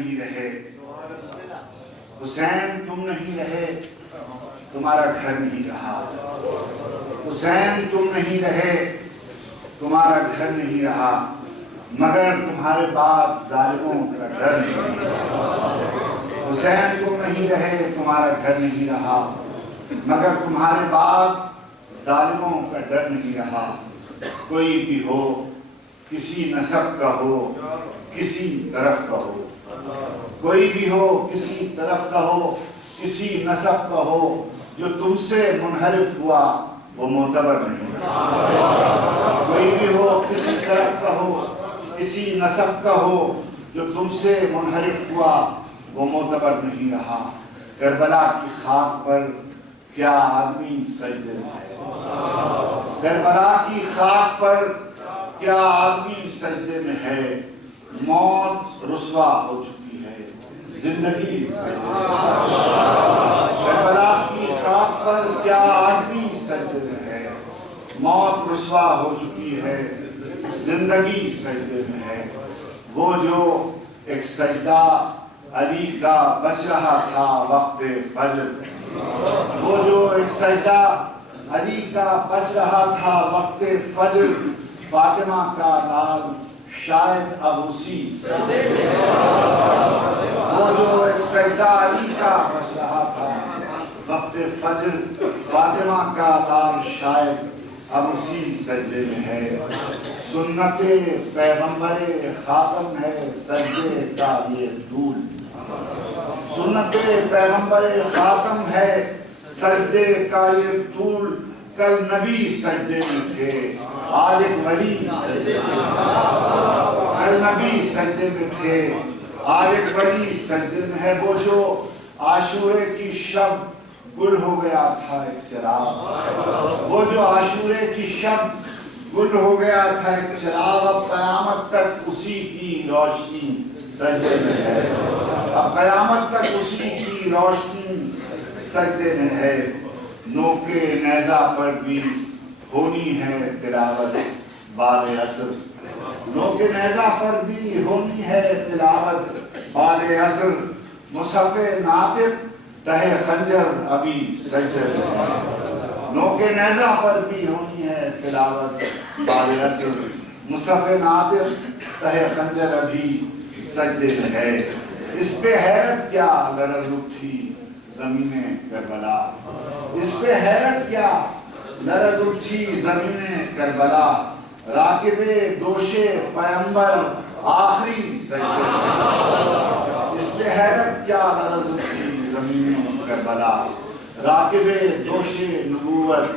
نہیں رہے، حسین تم نہیں رہے تمہارا گھر نہیں رہا، حسین تم نہیں رہے تمہارا گھر نہیں رہا، مگر تمہارے بعد ظالموں کا ڈر نہیں رہا۔ حسین تم نہیں رہے تمہارا گھر نہیں رہا، مگر تمہارے بعد ظالموں کا ڈر نہیں رہا۔ کوئی بھی ہو، کسی نسب کا ہو، کسی طرف کا ہو، کوئی بھی ہو، کسی طرف کا ہو، کسی نسب کا ہو، جو تم سے منحرف ہوا وہ معتبر نہیں رہا۔ کوئی بھی ہو، کسی طرف کا ہو، کسی نسب کا ہو، جو تم سے منحرف ہوا وہ معتبر نہیں رہا۔ کربلا کی خاک پر کیا آدمی سجدے میں ہے، کربلا کی خاک پر کیا آدمی سجدے میں ہے، موت رسوا ہو چکی ہے، زندگی کربلا کی خاک پر کیا آدمی سجدے میں ہے، موت رسوا ہو چکی ہے، زندگی سجدے میں ہے۔ وہ جو ایک سجدہ علی کا بچ رہا تھا وقت فجر، وہ جو ایک سجدہ علی کا بچ رہا تھا وقت فجر، فاطمہ کا لال شاید اب اسی سجدے میں ہے۔ وہ جو ایک سجدہ علی کا بچ رہا تھا وقت فجر، فاطمہ کا لال شاید اب اسی سجدے میں ہے۔ سنت پیغمبر خاتم ہے سجدے کا یہ طول، سنت پیغمبر خاتم ہے سجدے کا یہ طول، کل نبی سجدے میں تھے آج ایک ولی سجدے میں ہے، کل نبی سجدے میں تھے آج ایک ولی سجدے میں ہے۔ وہ جو عاشورے کی شب گل ہو گیا تھا ایک چراغ، وہ جو عاشورے کی شب گل ہو گیا تھا ایک چراغ، اب قیامت تک اسی کی روشنی سجدے میں ہے، اب قیامت تک اسی کی روشنی سجدے میں ہے۔ نوکے نیزہ پر بھی ہونی ہے تلاوت بعد عصر، نوکے نیزہ پر بھی ہونی ہے تلاوت بعد عصر، مصحف ناطق تہ خنجر ابھی سجدے میں ہے، نوکے نیزہ پر بھی ہونی ہے تلاوت بعد عصر، مصحف ناطق تہ خنجر ابھی سجدے میں ہے۔ اس پہ حیرت کیا لرز اٹھی زمین کربلا، اس پہ حیرت کیا لرز اٹھی زمین کربلا، راکب دوش پیمبر آخری سجدے میں، اس پہ حیرت کیا لرز اٹھی زمین کربلا، راکب دوش نبوت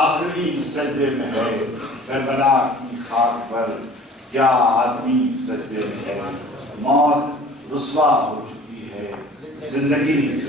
آخری سجدے میں ہے۔ کربلا کی خاک پر کیا آدمی سجدے میں ہے، موت رسوا ہو چکی ہے، زندگی